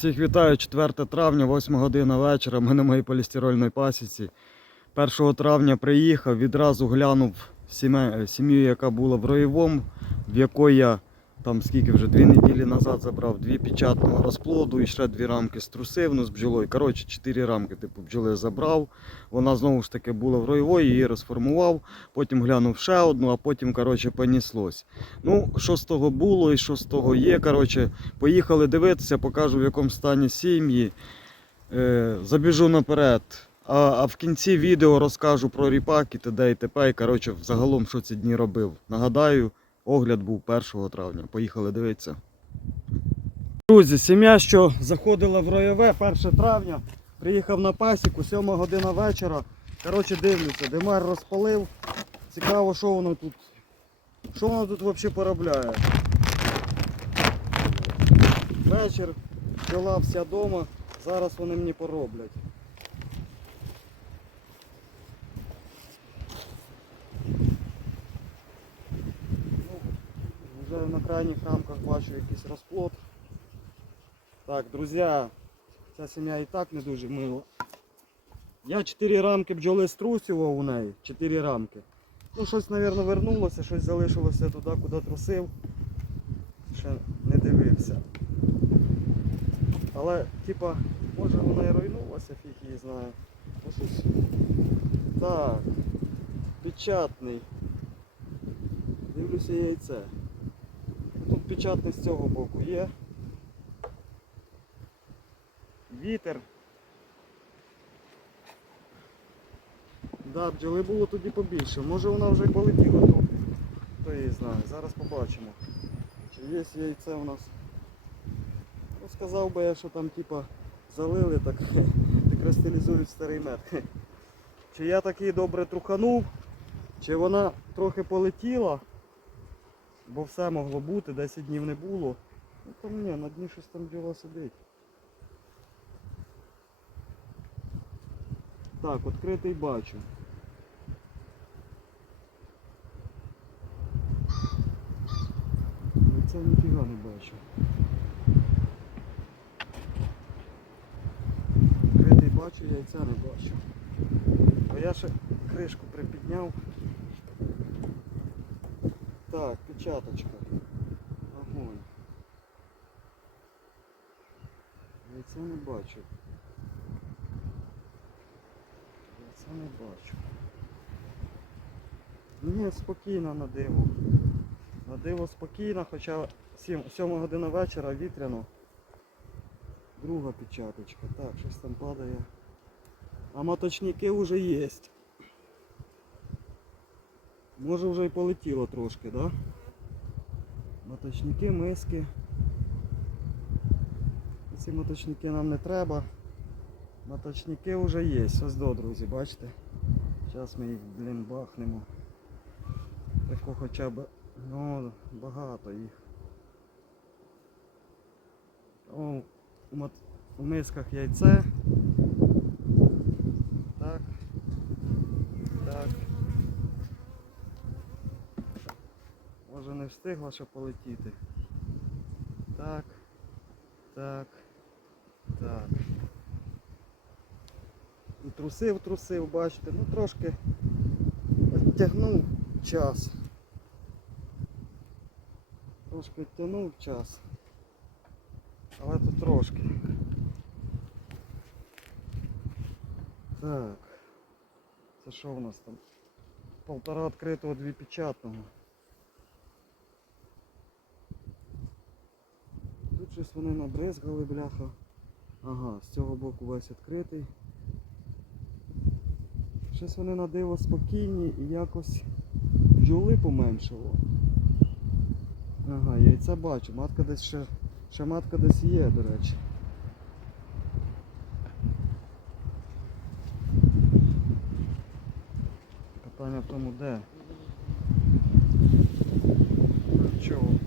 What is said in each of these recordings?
Всіх вітаю 4 травня, 8 година вечора. Ми на моїй полістирольній пасіці. 1 травня приїхав, відразу глянув сім'ю, яка була в роєвому, в якої я там скільки вже дві неділі назад забрав дві печатного розплоду і ще дві рамки струсив ну, з бджолою. Коротше, чотири рамки типу бджоли забрав. Вона знову ж таки була в роєвої, її розформував, потім глянув ще одну, а потім коротше, поніслось. Ну, що з того було і що з того є. Коротше, Поїхали дивитися, покажу в якому стані сім'ї. Е, забіжу наперед. А, а в кінці відео розкажу про ріпак і т.д. і т.п. І коротше, загалом, що ці дні робив. Нагадаю, огляд був 1 травня. Поїхали дивитися. Друзі, сім'я, що заходила в роєве 1 травня, приїхав на пасіку, 7 година вечора. Коротше, дивлюся, димар розпалив. Цікаво, що воно тут. Що воно тут взагалі поробляє? Вечір, пчола вся вдома, зараз вони мені пороблять. На крайніх рамках бачу якийсь розплод. Так, друзі, ця сім'я і так не дуже мила. Я 4 рамки бджоли струсював у неї, 4 рамки. Ну щось, мабуть, вернулося, щось залишилося туди, куди трусив. Ще не дивився. Але, типа, може вона і руйнулася, фіг її знає. Ну. Так. Печатний. Дивлюся яйце. Печатний з цього боку є. Вітер. Да, бджоли було тоді побільше. Може вона вже полетіла трохи. Хто її знає. Зараз побачимо. Чи є яйце у нас. Ну, сказав би я, що там типа залили, так, розстилізують старий мед. Чи я такий добре труханув, чи вона трохи полетіла, бо все могло бути, 10 днів не було. Ну там ні, на дні щось там бджола сидить. Так, відкритий бачу. Ну, Це ніфіга не бачу. Відкритий бачу, яйця не бачу. А я ще кришку припідняв. Так, печаточка. Огонь. Яйця не бачу. Яйця не бачу. Ні, спокійно на диво. На диво спокійно, хоча 7, 7 година вечора вітряно. Друга печаточка. Так, щось там падає. А моточники вже є. Може вже і полетіло трошки, да? Моточники, миски. Ці моточники нам не треба. Моточники вже є. Ось до, друзі, бачите? Зараз ми їх, блін, бахнемо. Тако хоча б, ну, багато їх. О, у, мисках яйце. Так. Так. Може не встигла ще полетіти. Так. Так. Так. І трусив, трусив, бачите, ну трошки відтягнув час. Трошки відтягнув час. Але то трошки. Так. Це що у нас там? Полтора відкритого, дві печатного. Тут щось вони набризгали, бляха. Ага, з цього боку весь відкритий. Щось вони на диво спокійні і якось бджоли поменшало. Ага, яйця бачу, матка десь ще, ще матка десь є, до речі. Питання в тому де. Чого?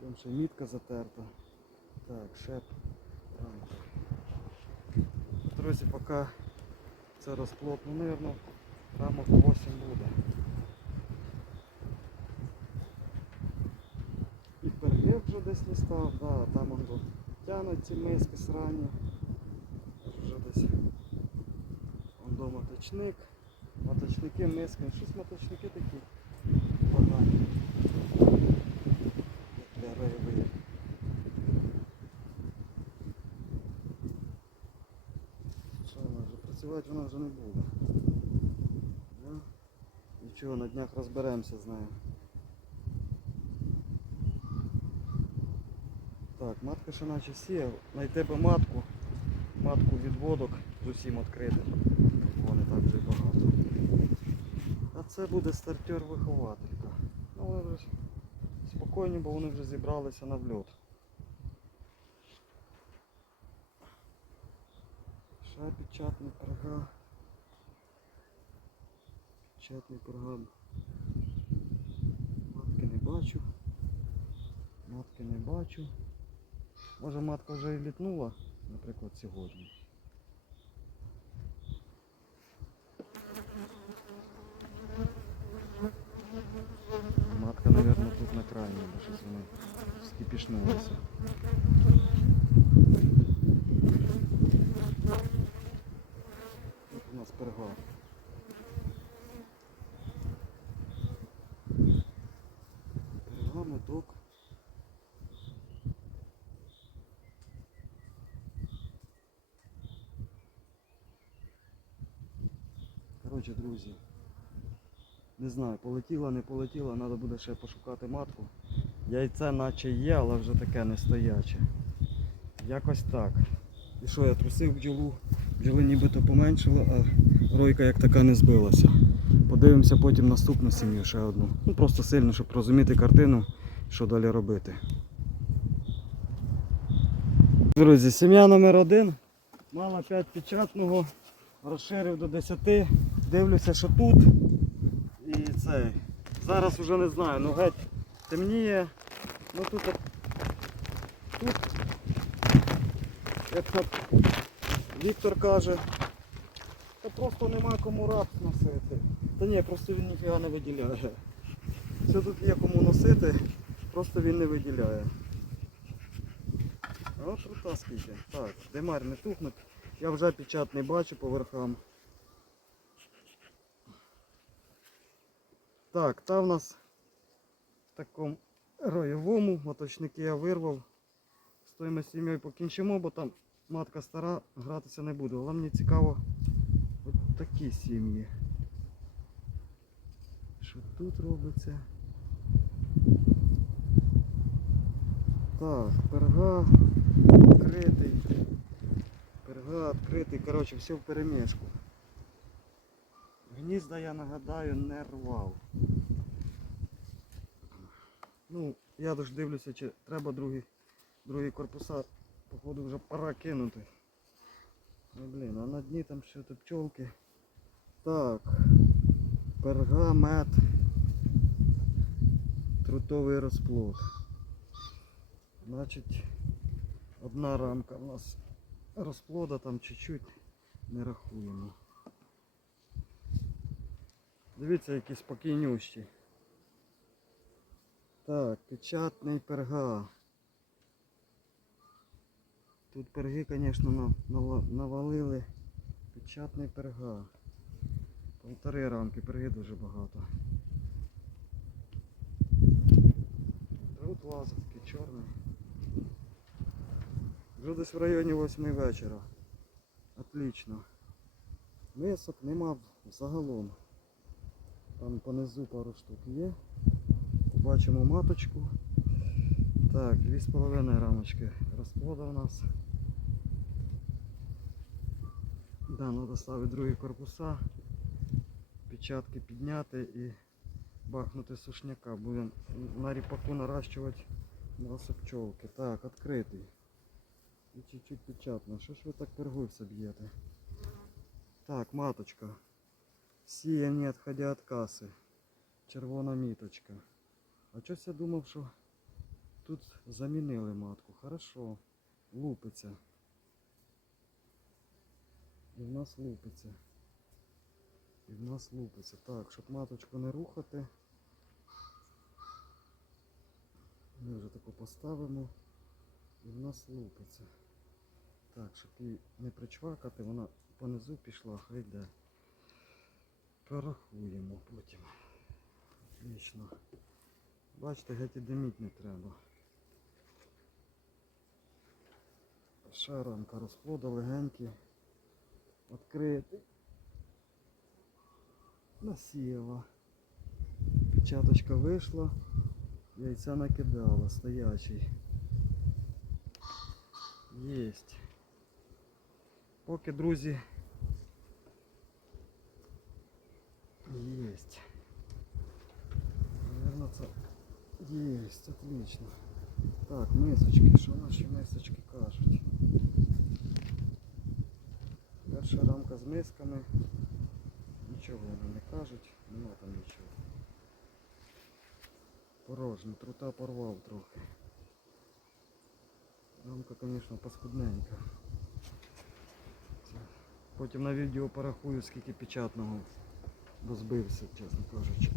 Там ще мітка затерта. Так, шеп. рамка. Друзі, поки це розплод, ну, мабуть, рамок 8 буде. І перегиб вже десь не став, да, там он тянуть ці миски срані. Вже десь он до моточник. Моточники, миски. Щось моточники такі погані. Для риби. Що вона вже працювати вона вже не буде. Нічого, на днях розберемося з нею. Так, матка ще наче сіяв. Знайти би матку. Матку відводок з усім відкритим. Вони так вже багато. А це буде стартер-вихователька. Ну вони вже спокійні, бо вони вже зібралися на вльот. Печатний перга. Печатний перга. Матки не бачу. Матки не бачу. Може матка вже і літнула, наприклад, сьогодні. Матка, мабуть, тут на крайній, бо щось вони скіпішнулися. Тут у нас перга. Перга, моток. Коротше, друзі. Не знаю, полетіла, не полетіла, треба буде ще пошукати матку. Яйце наче є, але вже таке не стояче. Якось так. І що, я трусив бджолу, бджоли нібито поменшило, а ройка як така не збилася. Подивимося потім наступну сім'ю ще одну. Ну просто сильно, щоб розуміти картину, що далі робити. Друзі, сім'я номер один. Мала 5 печатного, розширив до 10. Дивлюся, що тут. І цей. Зараз вже не знаю, ну геть темніє. Ну тут, тут як Віктор каже, та просто нема кому рапс носити. Та ні, просто він ніфіга не виділяє. Все тут є кому носити, просто він не виділяє. О, крута скільки. Так, димар не тухне. Я вже печатний бачу по верхам. Так, та в нас в такому роєвому моточники я вирвав. З тою сім'єю покінчимо, бо там матка стара, гратися не буду. Але мені цікаво от такі сім'ї. Що тут робиться? Так, перга відкритий. Перга відкритий, коротше, все в перемішку. Гнізда я нагадаю не рвав. Ну, я ж дивлюся, чи треба другі, другі корпуса, походу вже пора кинути. Ну блін, а на дні там ще то пчолки. Так. Перга, мед. Трутовий розплод. Значить, одна рамка у нас розплода там чуть-чуть не рахуємо. Дивіться, які спокійнющі. Так, печатний перга. Тут перги, звісно, на- навалили. Печатний перга. Полтори рамки, перги дуже багато. Тут лазовський чорний. Вже десь в районі 8 вечора. Отлично. Мисок нема загалом. Там понизу пару штук є. Бачимо маточку. Так, 2,5 рамочки розплода у нас. Да, треба ставити другі корпуса, печатки підняти і бахнути сушняка. Будемо на ріпаку наращувати м'ясо пчолки. Так, відкритий. І чуть-чуть печатно. Що ж ви так пергуйся б'єте? Так, маточка. Сіяння відходя від каси. Червона міточка. А щось я думав, що тут замінили матку. Хорошо. Лупиться. І в нас лупиться. І в нас лупиться. Так, щоб маточку не рухати. Ми вже таку поставимо. І в нас лупиться. Так, щоб її не причвакати, вона понизу пішла, хай йде. Порахуємо потім. Отлично. Бачите, геть і диміть не треба. Ще рамка розплода легенький. Відкритий. Насіяла. Печаточка вийшла. Яйця накидала, стоячий. Єсть. Поки, друзі. Єсть. Наверно, це єсть, отлично. Так, мисочки, що наші мисочки кажуть? Перша рамка з мисками. Нічого вони не кажуть, нема там нічого. Порожньо, трута порвав трохи. Рамка, звісно, паскудненька. Потім на відео порахую, скільки печатного дозбився, чесно кажучи.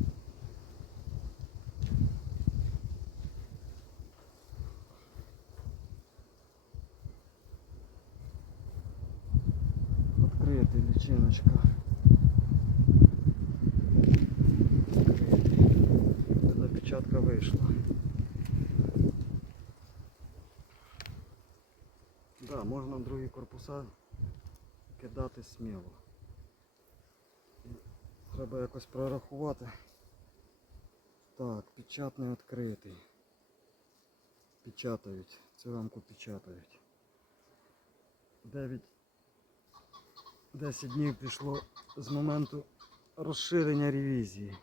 Лічиночка. Одна печатка вийшла. Да, можна другі корпуса кидати сміло. Треба якось прорахувати. Так, печатний відкритий. Печатають. Цю рамку печатають. 9 10 днів пішло з моменту розширення ревізії.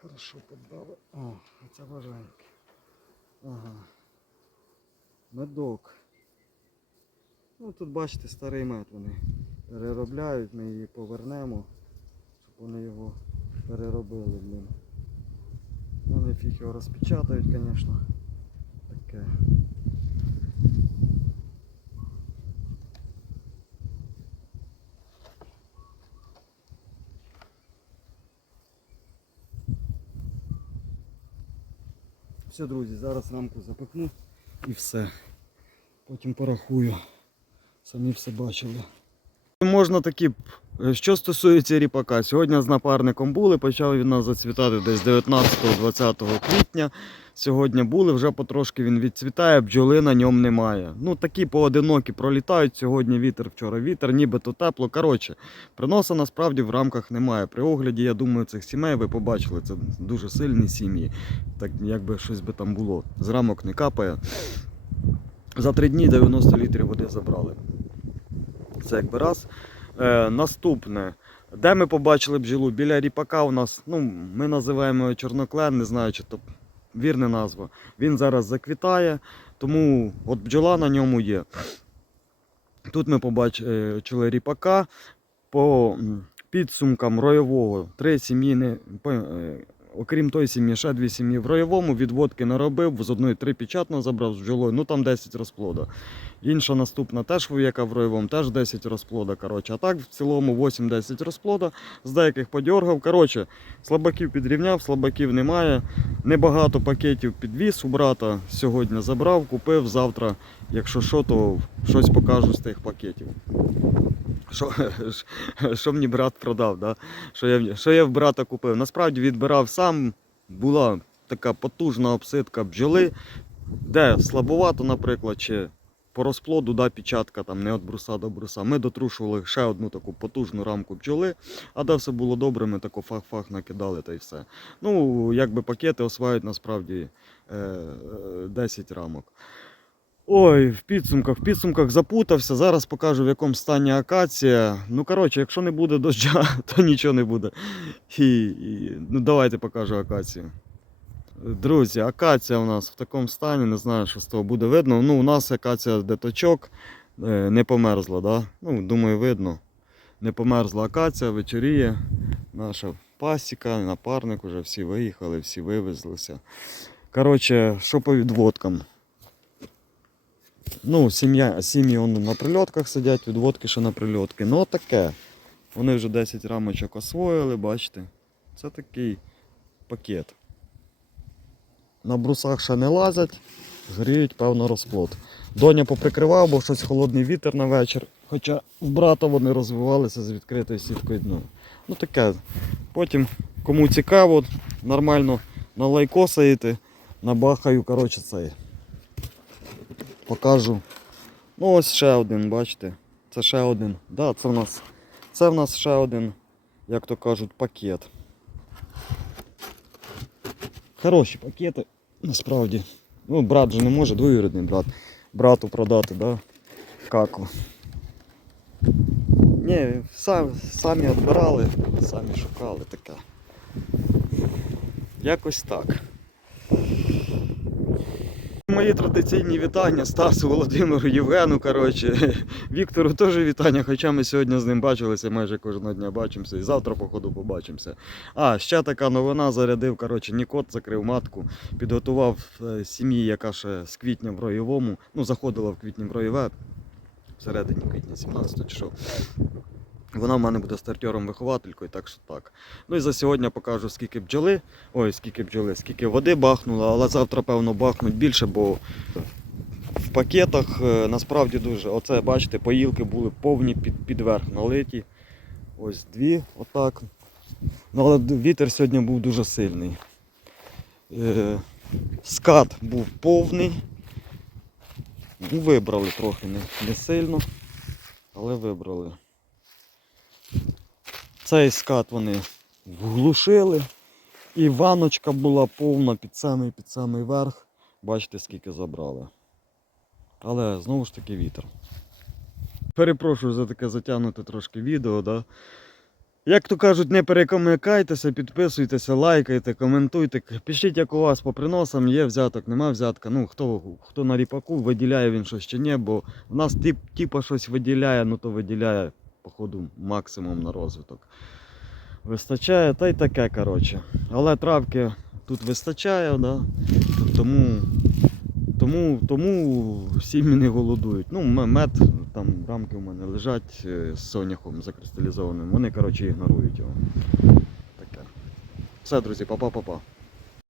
Хорошо поддали. О, це важеньке. Ага. Медок. Ну тут бачите старий мед вони переробляють, ми її повернемо, щоб вони його переробили, блін. Вони фіг його розпечатають, звісно. Таке. Все, друзі, зараз рамку запекну і все. Потім порахую. Самі все бачили. Можна такі, е, що стосується ріпака, сьогодні з напарником були, почав він нас зацвітати десь 19-20 квітня. Сьогодні були, вже потрошки він відцвітає, бджоли на ньому немає. Ну такі поодинокі пролітають. Сьогодні вітер, вчора вітер, нібито тепло. Коротше, приноса насправді в рамках немає. При огляді, я думаю, цих сімей ви побачили, це дуже сильні сім'ї. Так якби щось би там було. З рамок не капає. За три дні 90 літрів води забрали. Це якби раз. Е, наступне. Де ми побачили бджолу? Біля ріпака у нас, ну, ми називаємо його чорноклен, не знаю, чи то вірна назва. Він зараз заквітає, тому от бджола на ньому є. Тут ми побачили ріпака. По підсумкам роєвого три сім'ї, не- е, окрім тої сім'ї, ще дві сім'ї в роєвому, відводки не робив, з одної три печатно забрав з бджолою, ну там 10 розплода. Інша наступна теж яка в роєвому, теж 10 розплода. Коротше. А так в цілому 8-10 розплода, з деяких подьоргав. Коротше, слабаків підрівняв, слабаків немає. Небагато пакетів підвіз у брата. Сьогодні забрав, купив. Завтра, якщо що, то щось покажу з тих пакетів. Що, що мені брат продав, да? що, я, що я в брата купив. Насправді відбирав сам, була така потужна обсидка бджоли, де слабовато, наприклад, чи по розплоду да, печатка там не від бруса до бруса. Ми дотрушували ще одну таку потужну рамку бджоли, а де все було добре, ми тако фах-фах накидали та й все. Ну, якби пакети освають насправді е, е, 10 рамок. Ой, в підсумках, в підсумках запутався. Зараз покажу, в якому стані акація. Ну, коротше, якщо не буде доща, то нічого не буде. І, і, ну, давайте покажу акацію. Друзі, акація у нас в такому стані, не знаю, що з того буде видно. Ну, у нас акація деточок е, не померзла, да? Ну, думаю, видно. Не померзла акація, вечоріє. Наша пасіка, напарник уже всі виїхали, всі вивезлися. Коротше, що по відводкам? Ну, сім'я, сім'ї на прильотках сидять, відводки ще на прильотки. Ну таке. Вони вже 10 рамочок освоїли, бачите. Це такий пакет. На брусах ще не лазять, гріють, певно, розплод. Доня поприкривав, бо щось холодний вітер на вечір. Хоча в брата вони розвивалися з відкритою сіткою дну. Ну таке. Потім, кому цікаво, нормально на налайкосаєте, набахаю, коротше, цей. Покажу. Ну ось ще один, бачите. Це ще один. Да, це в нас, це в нас ще один, як то кажуть, пакет. Хороші пакети, насправді. Ну, брат же не може, двоюрідний брат. Брату продати, да? Каку. Ні, сам, самі відбирали, самі шукали таке. Якось так. Мої традиційні вітання Стасу, Володимиру, Євгену. Коротше, Віктору теж вітання, хоча ми сьогодні з ним бачилися, майже кожного дня бачимося і завтра, походу, побачимося. А, ще така новина зарядив, коротше, Нікот закрив матку, підготував е, сім'ї, яка ще з квітня в роєвому, ну, заходила в квітні в роєве, всередині квітня 17 чи що. Вона в мене буде стартером-вихователькою, так що так. Ну і за сьогодні покажу, скільки бджоли, ой, скільки бджоли, скільки води бахнуло, але завтра, певно, бахнуть більше, бо в пакетах е, насправді дуже. Оце, бачите, поїлки були повні під, під верх налиті. Ось дві, отак. Ну, але вітер сьогодні був дуже сильний. Е, скат був повний. Ну, вибрали трохи не, не сильно, але вибрали. Цей скат вони вглушили. І ваночка була повна під самий під самий верх. Бачите, скільки забрали. Але знову ж таки вітер. Перепрошую за таке затягнуте трошки відео, да? Як то кажуть, не перекомикайтеся, підписуйтеся, лайкайте, коментуйте. Пишіть, як у вас по приносам, є взяток, нема взятка. Ну, хто, хто на ріпаку, виділяє він щось чи ні, бо в нас тип, типа щось виділяє, ну то виділяє, походу, максимум на розвиток. Вистачає, та й таке, коротше. Але травки тут вистачає, да? тому, тому, тому сім'ї не голодують. Ну, мед, там рамки у мене лежать е, з соняхом закристалізованим. Вони, коротше, ігнорують його. Таке. Все, друзі, па-па-па-па.